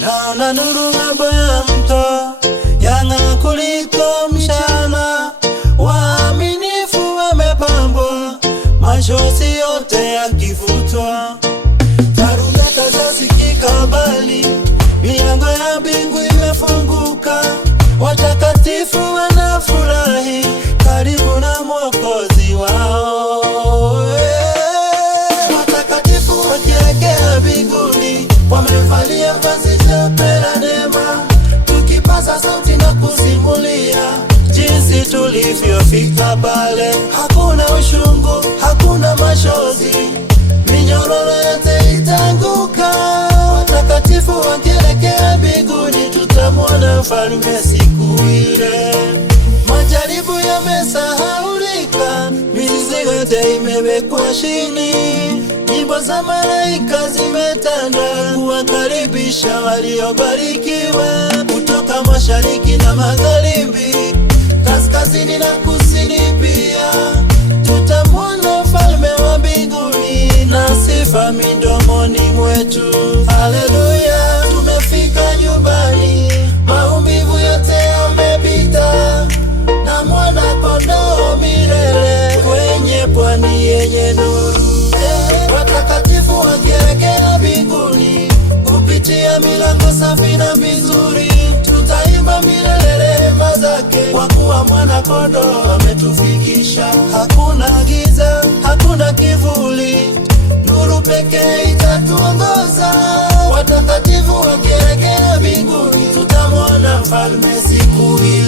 Naona nuru ng'ambo ya mto, yang'aa kuliko mchana. Waaminifu wamepambwa, machozi yote yakifutwa. Tarumbeta zasikika mbali, milango ya mbingu imefunguka. Watakatifu wanafurahi karibu na Mwokozi wao. Watakatifu wakielekea mbinguni, wamevalia vazi jeupe la neema. Tukipaza sauti na kusimulia jinsi tulivyofika pale. Hakuna ushungu, hakuna machozi, minyororo yote itaanguka. Watakatifu wakielekea mbinguni, tutamwona Mfalme siku ile. Majaribu yamesahaulika, mizigo yote imewekwa chini. Nyimbo za malaika zimetanda kuwakaribisha waliobarikiwa. Kutoka mashariki na magharibi, kaskazini na kusini pia, tutamwona Mfalme wa mbinguni na sifa midomoni mwetu. Haleluya, tumefika nyumbani, maumivu yote yamepita, na mwana kondoo milele kwenye pwani yenye nuru. Watakatifu wakielekea mbinguni, kupitia milango safi na mizuri, tutaimba milele rehema zake, kwa kuwa mwana kondoo ametufikisha. Hakuna giza, hakuna kivuli, nuru pekee itatuongoza. Watakatifu wakielekea mbinguni, tutamwona Mfalme siku ile.